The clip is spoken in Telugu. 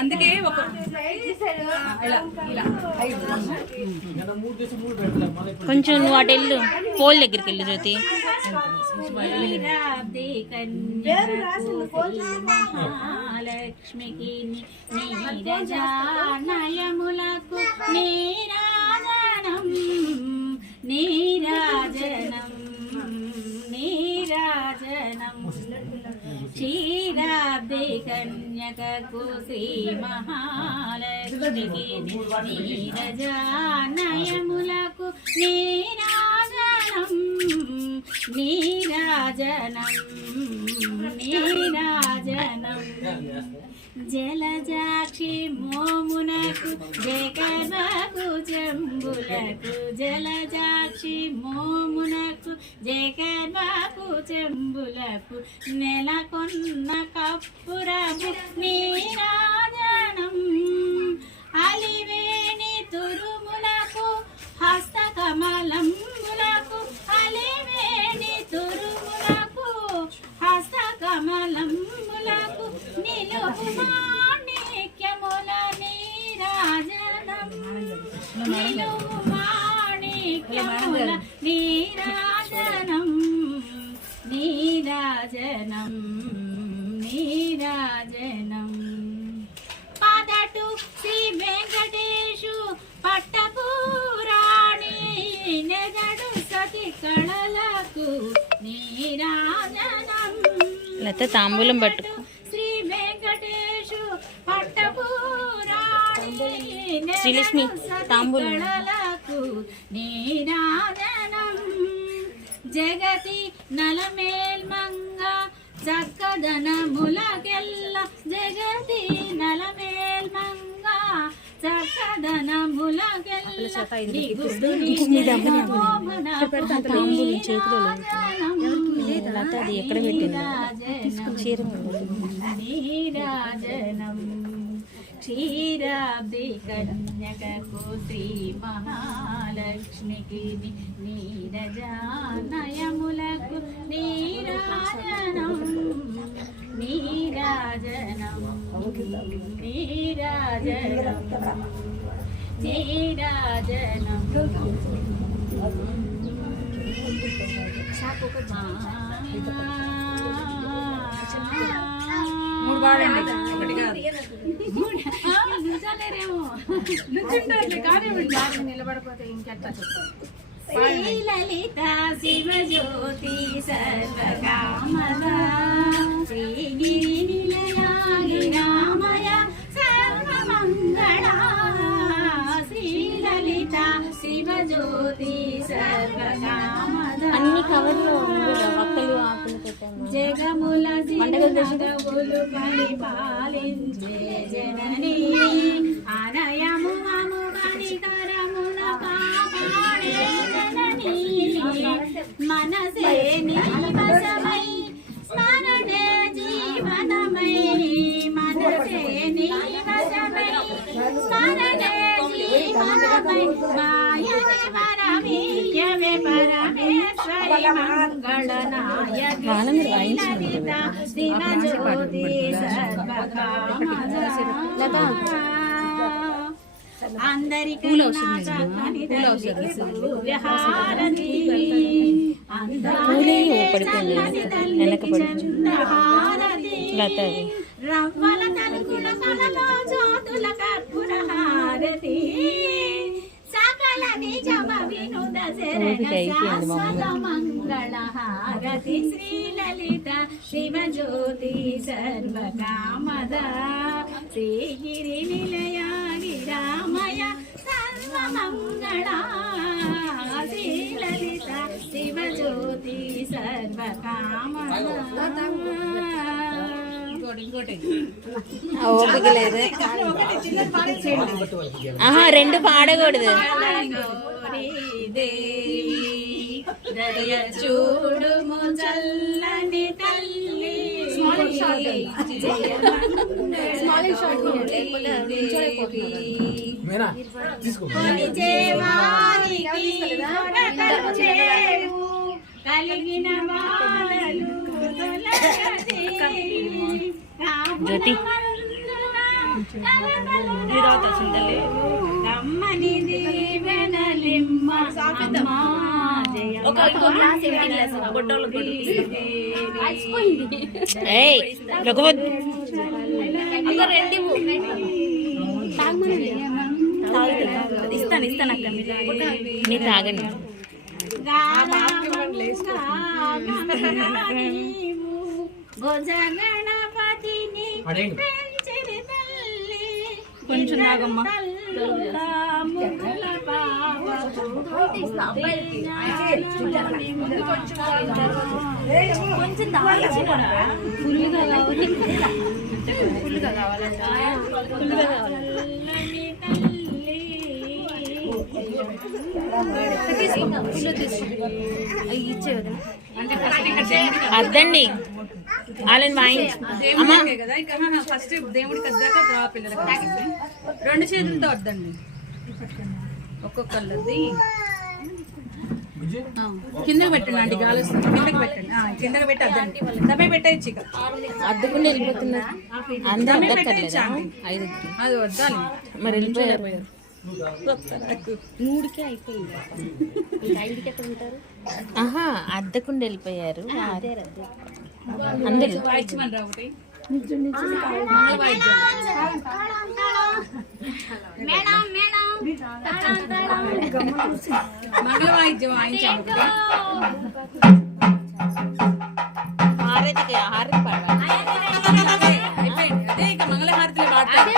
అందుకే ఒక కొంచెం నువ్వు అటు వెళ్ళు, పోల్ దగ్గరికి వెళ్ళు జ్యోతి. మహాలక్ష్మికి నీరజానయములకు నీరాజనం నీరాజనం నీరాజనం క్షీరాబ్ది కన్యకకు శ్రీ మహాలక్ష్మికి నీరజానయములకు నీరాజనం నీరాజనం నీరాజనం జలజాక్షి మోమునకు జగనకు చెంబులకు జలజాక్షి మోమునకు జగనకు చెంబులకు నెలకొన్న కప్పురపు నీరాజనం అలివేణి తురుములకు హస్తకమలంబులకు అలివేణి తురుములకు హస్తకమలంబులకు నిలువు మాణిక్యముల నీరాజనం నిలువు మాణిక్యముల నీరాజనం నీరాజనం నీరాజనం పదటు శ్రీ వెంకటేశు పట్టపురాణి నెగడు సతి కళలకు నీరాజనం లేకపోతే తాంబూలం పట్టుకో. శ్రీ వెంకటేశు పట్టపురాణి శ్రీలక్ష్మి తాంబూలం కళలకు నీరాజనం జగతి నలమేల్మంగ చక్కదనములకెల్ల జగతి నలమేల్మంగ చక్కదనములకెల్ల తాంబూలం చేతిలో లేకపోతే అది ఎక్కడ పెట్టింది చీర నీరాజనం క్షీరాబ్ది కన్యకకు శ్రీ మహాలక్ష్మికి నీరజానయములకు నీరాజనం నీరాజనం నీరాజనం నీరాజనం మూడు వాడండి, ఒకటి కాదు. నిలబడిపోతే ఇంకెట్లా చెప్తారు. శ్రీలలిత శివజ్యోతి సర్వకామద శ్రీగిరి నిలయాగి రామయ సర్వమంగళ శ్రీలలిత శివజ్యోతి సర్వకామద అన్ని కవర్లో ఒక్కలు ఆకులు పెట్టాము. జగముల జిగములు పరిపాలించే జనని ఆలయము మము కనికరమున కాపాడే జనని మనసే నీవసమై స్మరణే జీవనమై మనసే నీవసమై స్మరణే జీవనమై మాయని వరమీయవే పరమేశ్వరి మంగళనాయకి లలిత శివజ్యోతి సర్వకామద అందరికీ విహారతి రవ్వల తలుకుల కలలో జ్యోతుల కర్పూర హారతి సకల నిజమ వినుద శరణ శాశ్వత మంగళ హారతి శ్రీలలిత శివజ్యోతి సర్వకామద శ్రీగిరి నిలయాగి రామయ సర్వమంగళ శ్రీలలిత శివజ్యోతి సర్వకామద. ఓపిక లేదు. ఆహా, రెండు పాడకూడదు. చూడుము చల్లని తల్లి కలిగిన బాలలు జ్యోతి కమ్మని దీవెనలిమ్మ అమ్మా, జయమ్మ ఏయ్ రఘువద్ ఇస్తాను అక్క మీరు తాగండి. గణపతిని పెంచిరి తల్లి కొంచెం తాగమ్మా. అంటే ఫస్ట్ ఇక్కడ దేవుడికి అద్దండి వాళ్ళని వాయించి అమ్మా దేవుడికే కదా, ఇక ఫస్ట్ దేవుడికి అద్దాక తర్వాత పిల్లలకి అద్దండి. రెండు చేతులతో వద్దండి, ఒక్కొక్కళ్ళది కిందకి పెట్టండి అండి, గాలి వస్తుంది. కిందకి పెట్టండి, కిందకి పెట్టి అద్దండి. దమ్మే పెట్టేయచ్చు, ఇక అద్దుకుని వెళ్ళిపోతున్నారు. అందరూ అద్దక్కర్లేదా? ఐదు అది వద్దాలి. మరి వెళ్ళిపోయారు. ఆహా అద్దకుండా వెళ్ళిపోయారు అందరూ. వాయించమని రా ఒకటి మంగళ వాయిద్యం. మంగళ వాయిద్యం వాయించాము ఒకటి. హారతికి హారతి పాడాలి. అయిపోయింది. అదే ఇక మంగళ హారతిలో పాడతారు.